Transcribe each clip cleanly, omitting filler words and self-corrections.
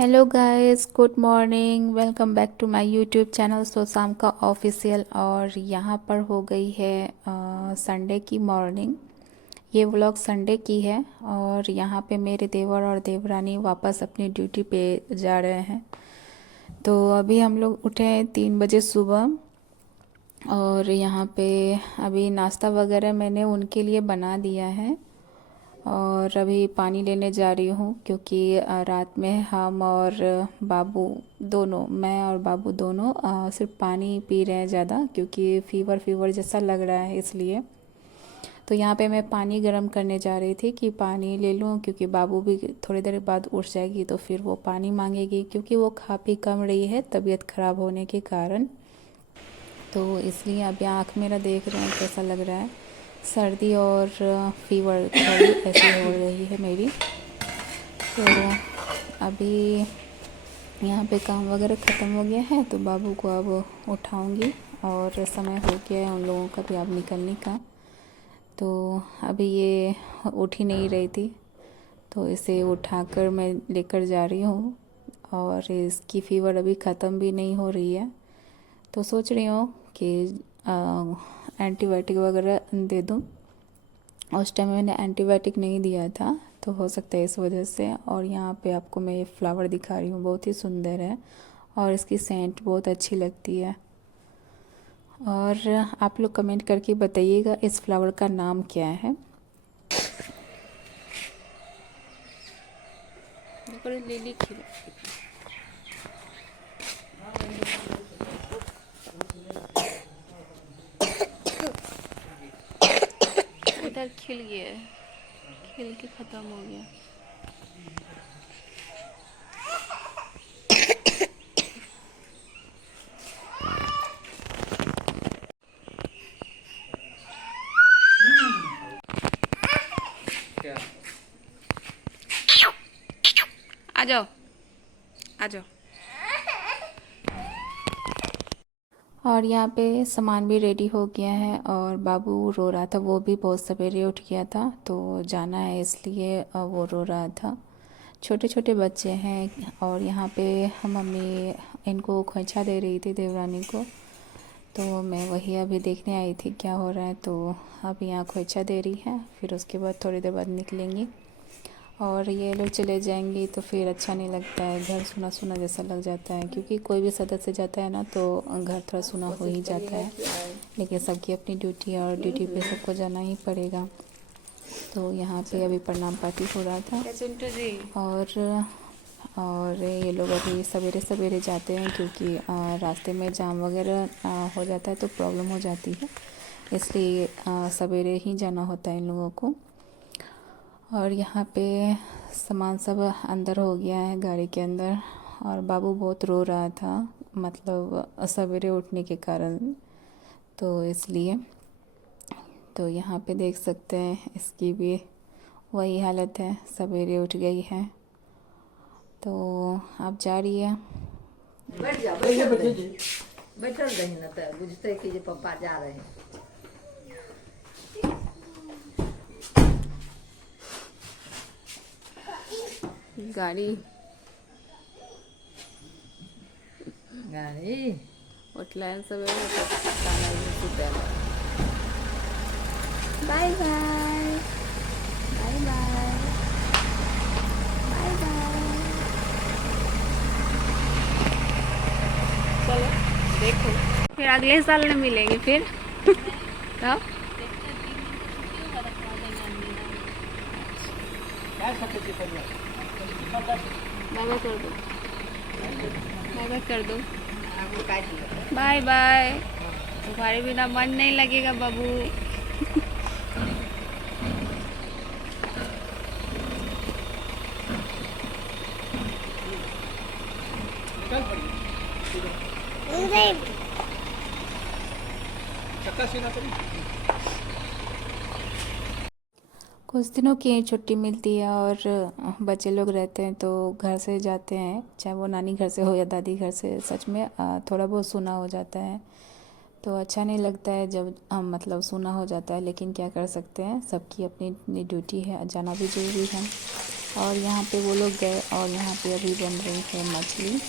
Hello guys, good morning. Welcome back to my YouTube channel सोसाम का official. और यहाँ पर हो गई है संडे की मॉर्निंग। ये व्लॉग संडे की है और यहाँ पे मेरे देवर और देवरानी वापस अपनी ड्यूटी पे जा रहे हैं। तो अभी हम लोग उठे हैं 3 बजे सुबह। और यहाँ पे अभी नाश्ता वगैरह मैंने उनके लिए बना दिया है और अभी पानी लेने जा रही हूँ क्योंकि रात में हम और बाबू दोनों, मैं और बाबू दोनों सिर्फ पानी पी रहे हैं ज़्यादा, क्योंकि फीवर जैसा लग रहा है इसलिए। तो यहाँ पे मैं पानी गर्म करने जा रही थी कि पानी ले लूँ, क्योंकि बाबू भी थोड़ी देर बाद उठ जाएगी तो फिर वो पानी मांगेगी, क्योंकि वो खा पी कम रही है तबीयत ख़राब होने के कारण। तो इसलिए अभी आँख मेरा देख रहे हैं कैसा लग रहा है, सर्दी और फीवर थोड़ी ऐसी हो रही है मेरी। तो अभी यहाँ पे काम वगैरह ख़त्म हो गया है तो बाबू को अब उठाऊंगी और समय हो गया है उन लोगों का भी अब निकलने का। तो अभी ये उठ ही नहीं रही थी तो इसे उठाकर मैं लेकर जा रही हूँ। और इसकी फ़ीवर अभी ख़त्म भी नहीं हो रही है, तो सोच रही हूँ कि एंटीबायोटिक वगैरह दे दूँ। उस टाइम मैंने एंटीबायोटिक नहीं दिया था तो हो सकता है इस वजह से। और यहाँ पे आपको मैं ये फ्लावर दिखा रही हूँ, बहुत ही सुंदर है और इसकी सेंट बहुत अच्छी लगती है। और आप लोग कमेंट करके बताइएगा इस फ्लावर का नाम क्या है। लिली खिल इधर खिल गया है, खिल के ख़त्म हो गया। आ जाओ आ जाओ। और यहाँ पे सामान भी रेडी हो गया है और बाबू रो रहा था, वो भी बहुत सवेरे उठ गया था तो जाना है इसलिए वो रो रहा था। छोटे छोटे बच्चे हैं और यहाँ पे मम्मी इनको खोइंछा दे रही थी देवरानी को, तो मैं वही अभी देखने आई थी क्या हो रहा है। तो अब यहाँ खोइंछा दे रही है, फिर उसके बाद थोड़ी देर बाद निकलेंगी और ये लोग चले जाएंगे तो फिर अच्छा नहीं लगता है, घर सुना सुना जैसा लग जाता है, क्योंकि कोई भी सदस्य जाता है ना तो घर थोड़ा सुना हो ही जाता है। लेकिन सबकी अपनी ड्यूटी है और ड्यूटी पे सबको जाना ही पड़ेगा। तो यहाँ पे अभी प्रणाम पार्टी हो रहा था और ये लोग अभी सवेरे सवेरे जाते हैं क्योंकि रास्ते में जाम वगैरह हो जाता है तो प्रॉब्लम हो जाती है, इसलिए सवेरे ही जाना होता है इन लोगों को। और यहाँ पे सामान सब अंदर हो गया है गाड़ी के अंदर और बाबू बहुत रो रहा था, मतलब सवेरे उठने के कारण, तो इसलिए। तो यहाँ पे देख सकते हैं इसकी भी वही हालत है, सवेरे उठ गई है तो अब जा रही है। बैठ जाओ, बैठल रही ना तो बुझते कि जे पापा जा रहे हैं। गाड़ी गाड़ी उठला है सवेरे तो खाना भी सुतेला। Bye bye bye bye bye bye. चलो देखो फिर अगले साल में मिलेंगे फिर तब। बाय कर दो, बाय कर दो, बाय बाय। तुम्हारे बिना मन नहीं लगेगा बाबू। कुछ दिनों की छुट्टी मिलती है और बच्चे लोग रहते हैं तो घर से जाते हैं, चाहे वो नानी घर से हो या दादी घर से। सच में थोड़ा बहुत सूना हो जाता है तो अच्छा नहीं लगता है जब मतलब सूना हो जाता है, लेकिन क्या कर सकते हैं, सबकी अपनी अपनी ड्यूटी है, जाना भी ज़रूरी है। और यहाँ पे वो लोग गए और यहाँ पे अभी बन रही है मछली।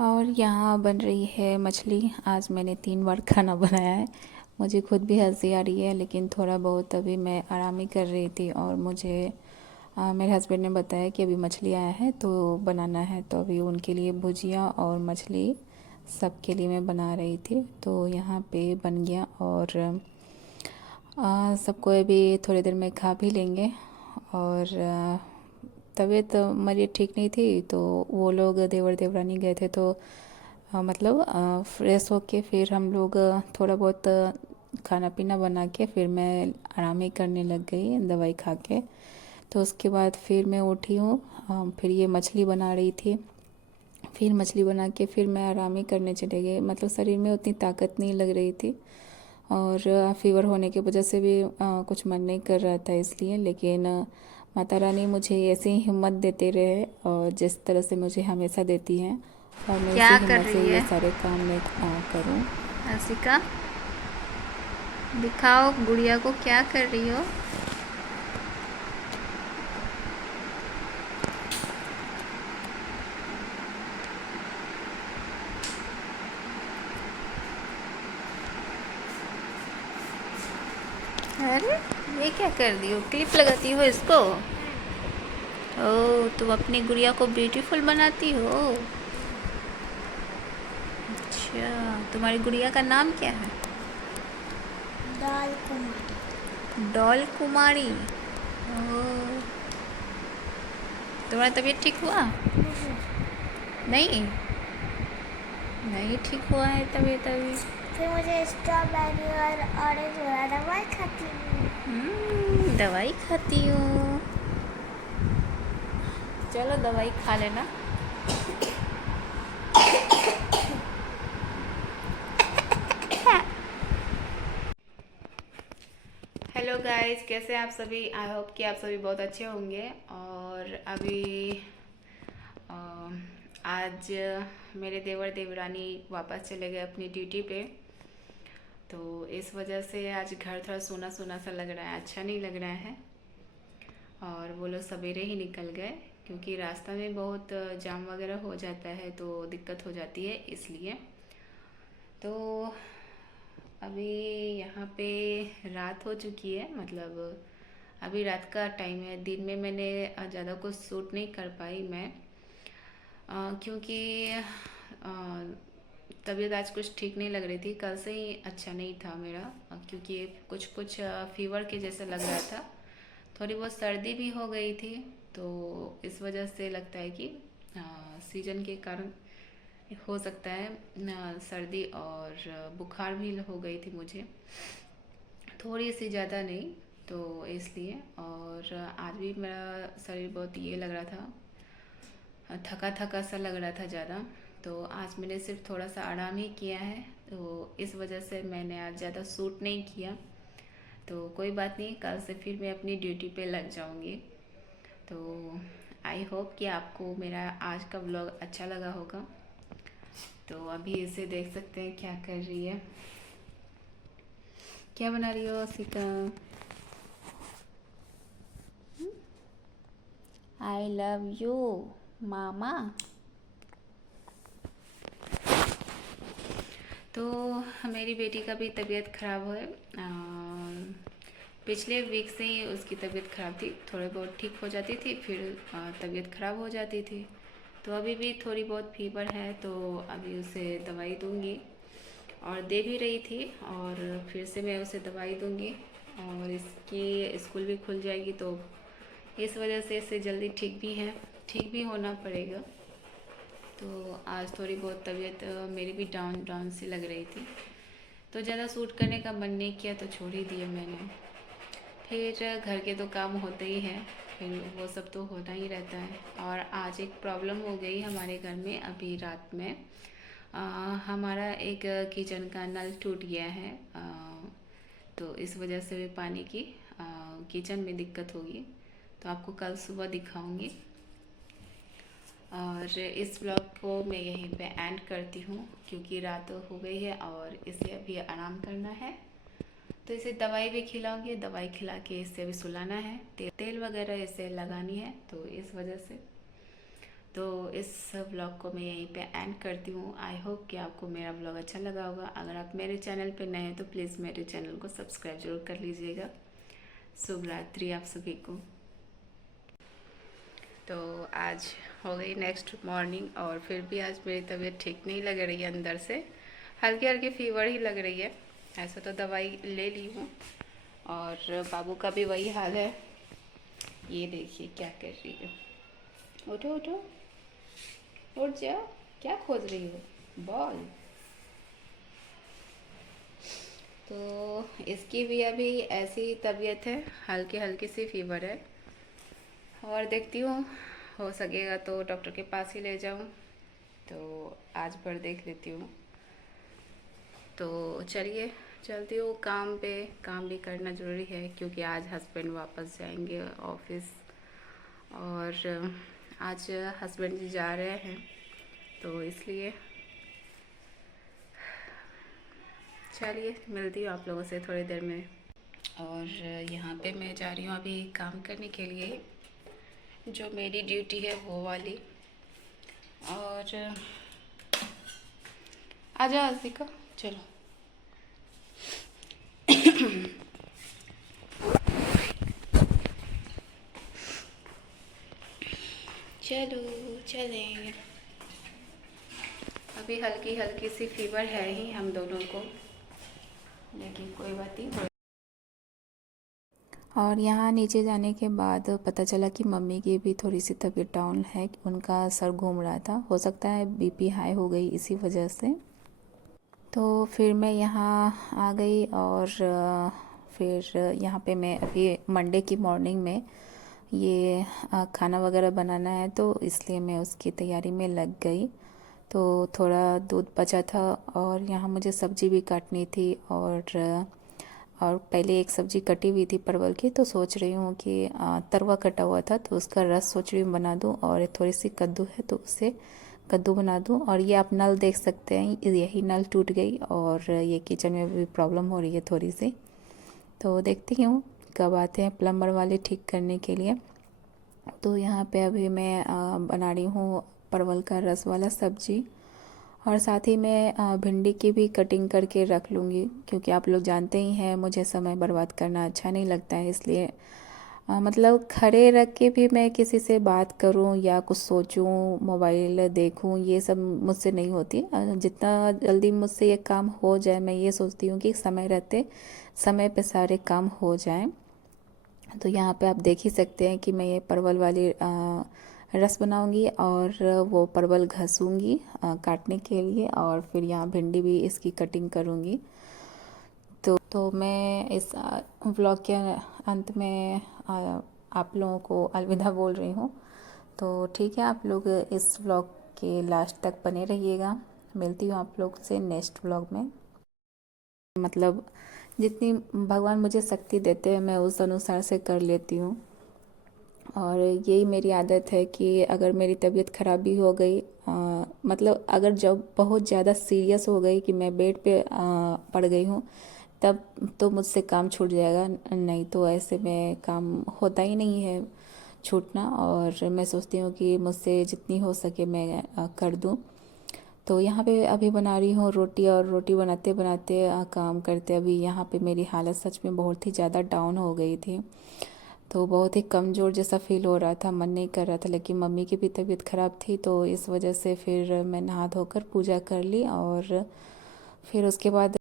और यहाँ बन रही है मछली। आज मैंने 3 बार खाना बनाया है। मुझे खुद भी हंसी आ रही है, लेकिन थोड़ा बहुत अभी मैं आराम ही कर रही थी और मुझे मेरे हस्बैंड ने बताया कि अभी मछली आया है तो बनाना है, तो अभी उनके लिए भुजिया और मछली सबके लिए मैं बना रही थी। तो यहाँ पे बन गया और सबको अभी थोड़ी देर में खा भी लेंगे। और तबीयत मेरी ठीक नहीं थी, तो वो लोग देवर देवरानी गए थे, तो मतलब फ्रेश होके फिर हम लोग थोड़ा बहुत खाना पीना बना के फिर मैं आराम ही करने लग गई दवाई खा के। तो उसके बाद फिर मैं उठी हूँ, फिर ये मछली बना रही थी। फिर मछली बना के फिर मैं आराम ही करने चले गए, मतलब शरीर में उतनी ताकत नहीं लग रही थी और फीवर होने की वजह से भी कुछ मन नहीं कर रहा था इसलिए। लेकिन माता रानी मुझे ऐसे ही हिम्मत देते रहे और जिस तरह से मुझे हमेशा देती हैं, और मैं क्या उसी कर हिम्मत से रही ये है सारे काम मैं करूँ। हंसिका? दिखाओ गुड़िया को क्या कर रही हो। अरे ये क्या कर दी हो? क्लिप लगाती हो इसको? ओह, तुम अपनी गुड़िया को ब्यूटीफुल बनाती हो। अच्छा, तुम्हारी गुड़िया का नाम क्या है? डॉल कुमारी। डॉल कुमारी। ओह, तुम्हारा तबीयत ठीक हुआ? नहीं, नहीं ठीक हुआ है तबीयत अभी। फिर मुझे स्ट्रॉबेरी और ऑरेंज वाला दवाई खाती हूँ। दवाई खाती हूँ। चलो दवाई खा लेना। हेलो गाइस, कैसे हैं आप सभी? आई होप कि आप सभी बहुत अच्छे होंगे। और अभी आज मेरे देवर देवरानी वापस चले गए अपनी ड्यूटी पे, तो इस वजह से आज घर थोड़ा सूना सूना सा लग रहा है, अच्छा नहीं लग रहा है। और वो लोग सवेरे ही निकल गए क्योंकि रास्ता में बहुत जाम वगैरह हो जाता है तो दिक्कत हो जाती है, इसलिए। तो अभी यहाँ पे रात हो चुकी है, मतलब अभी रात का टाइम है। दिन में मैंने ज़्यादा कुछ शूट नहीं कर पाई मैं, क्योंकि तबीयत आज कुछ ठीक नहीं लग रही थी। कल से ही अच्छा नहीं था मेरा, क्योंकि कुछ कुछ फीवर के जैसा लग रहा था। थोड़ी बहुत सर्दी भी हो गई थी, तो इस वजह से लगता है कि सीजन के कारण हो सकता है सर्दी और बुखार भी हो गई थी मुझे, थोड़ी सी, ज़्यादा नहीं, तो इसलिए। और आज भी मेरा शरीर बहुत ये लग रहा था, थका थका सा लग रहा था ज़्यादा। तो आज मैंने सिर्फ थोड़ा सा आराम ही किया है, तो इस वजह से मैंने आज ज़्यादा शूट नहीं किया। तो कोई बात नहीं, कल से फिर मैं अपनी ड्यूटी पे लग जाऊंगी। तो आई होप कि आपको मेरा आज का व्लॉग अच्छा लगा होगा। तो अभी इसे देख सकते हैं क्या कर रही है। क्या बना रही हो सिका? आई लव यू मामा। तो मेरी बेटी का भी तबीयत ख़राब है। पिछले वीक से ही उसकी तबीयत ख़राब थी, थोड़े बहुत ठीक हो जाती थी, फिर तबीयत ख़राब हो जाती थी। तो अभी भी थोड़ी बहुत फीवर है, तो अभी उसे दवाई दूंगी और दे भी रही थी, और फिर से मैं उसे दवाई दूंगी। और इसकी स्कूल भी खुल जाएगी, तो इस वजह से इसे जल्दी ठीक भी होना पड़ेगा। तो आज थोड़ी बहुत तबीयत मेरी भी डाउन डाउन सी लग रही थी, तो ज़्यादा सूट करने का मन नहीं किया, तो छोड़ ही दिया मैंने। फिर घर के तो काम होते ही हैं, फिर वो सब तो होना ही रहता है। और आज एक प्रॉब्लम हो गई हमारे घर में अभी रात में। हमारा एक किचन का नल टूट गया है, तो इस वजह से भी पानी की किचन में दिक्कत होगी, तो आपको कल सुबह दिखाऊंगी। और इस ब्लॉग को मैं यहीं पे एंड करती हूँ, क्योंकि रात हो गई है और इसे अभी आराम करना है। तो इसे दवाई भी खिलाऊंगी, दवाई खिला के इसे भी सुलाना है, तेल वगैरह इसे लगानी है, तो इस वजह से। तो इस व्लॉग को मैं यहीं पे एंड करती हूँ। आई होप कि आपको मेरा व्लॉग अच्छा लगा होगा। अगर आप मेरे चैनल पे नए हैं तो प्लीज़ मेरे चैनल को सब्सक्राइब जरूर कर लीजिएगा। शुभ रात्रि आप सभी को। तो आज हो गई नेक्स्ट मॉर्निंग और फिर भी आज मेरी तबीयत ठीक नहीं लग रही है, अंदर से हल्की हल्की फीवर ही लग रही है। ऐसा तो दवाई ले ली हूँ और बाबू का भी वही हाल है। ये देखिए क्या कर रही है, उठो उठो उठ जाओ, क्या खोज रही हो, बॉल। तो इसकी भी अभी ऐसी तबीयत है, हल्की हल्की सी फीवर है और देखती हूँ हो सकेगा तो डॉक्टर के पास ही ले जाऊँ। तो आज भर देख लेती हूँ। तो चलिए चलती हूँ काम पे, काम भी करना ज़रूरी है क्योंकि आज हस्बैंड वापस जाएंगे ऑफिस और आज हस्बैंड जी जा रहे हैं, तो इसलिए चलिए मिलती हूँ आप लोगों से थोड़ी देर में। और यहाँ पे मैं जा रही हूँ अभी काम करने के लिए, जो मेरी ड्यूटी है वो वाली। और आ जाओ असिका, चलो। चलो चलें। अभी हल्की हल्की सी फीवर है ही हम दोनों को, लेकिन कोई बात नहीं। और यहाँ नीचे जाने के बाद पता चला कि मम्मी की भी थोड़ी सी तबीयत डाउन है, उनका सर घूम रहा था, हो सकता है बीपी हाई हो गई इसी वजह से। तो फिर मैं यहाँ आ गई और फिर यहाँ पे मैं अभी मंडे की मॉर्निंग में ये खाना वगैरह बनाना है, तो इसलिए मैं उसकी तैयारी में लग गई। तो थोड़ा दूध बचा था और यहाँ मुझे सब्ज़ी भी काटनी थी और पहले एक सब्ज़ी कटी हुई थी परवल की, तो सोच रही हूँ कि तरवा कटा हुआ था तो उसका रस सोच रही हूँ बना दूँ, और थोड़ी सी कद्दू है तो उससे कद्दू बना दूँ। और ये आप नल देख सकते हैं, यही नल टूट गई और ये किचन में भी प्रॉब्लम हो रही है थोड़ी सी। तो देखती हूँ कब आते हैं प्लम्बर वाले ठीक करने के लिए। तो यहाँ पे अभी मैं बना रही हूँ परवल का रस वाला सब्ज़ी, और साथ ही मैं भिंडी की भी कटिंग करके रख लूँगी, क्योंकि आप लोग जानते ही हैं मुझे समय बर्बाद करना अच्छा नहीं लगता है। इसलिए मतलब खड़े रख के भी मैं किसी से बात करूं या कुछ सोचूं, मोबाइल देखूं, ये सब मुझसे नहीं होती। जितना जल्दी मुझसे ये काम हो जाए, मैं ये सोचती हूँ कि समय रहते समय पे सारे काम हो जाएं। तो यहाँ पे आप देख ही सकते हैं कि मैं ये परवल वाली रस बनाऊंगी और वो परवल घसूंगी काटने के लिए, और फिर यहाँ भिंडी भी इसकी कटिंग करूँगी। तो मैं इस व्लॉग के अंत में आप लोगों को अलविदा बोल रही हूँ। तो ठीक है, आप लोग इस व्लॉग के लास्ट तक बने रहिएगा। मिलती हूँ आप लोग से नेक्स्ट व्लॉग में। मतलब जितनी भगवान मुझे शक्ति देते हैं मैं उस अनुसार से कर लेती हूँ, और यही मेरी आदत है कि अगर मेरी तबीयत ख़राब भी हो गई, मतलब अगर जब बहुत ज़्यादा सीरियस हो गई कि मैं बेड पे पड़ गई हूँ, तब तो मुझसे काम छूट जाएगा, नहीं तो ऐसे में काम होता ही नहीं है छूटना। और मैं सोचती हूँ कि मुझसे जितनी हो सके मैं कर दूँ। तो यहाँ पे अभी बना रही हूँ रोटी, और रोटी बनाते बनाते काम करते अभी यहाँ पे मेरी हालत सच में बहुत ही ज़्यादा डाउन हो गई थी। तो बहुत ही कमज़ोर जैसा फील हो रहा था, मन नहीं कर रहा था, लेकिन मम्मी की भी तबीयत ख़राब थी, तो इस वजह से फिर मैं नहा धोकर पूजा कर ली और फिर उसके बाद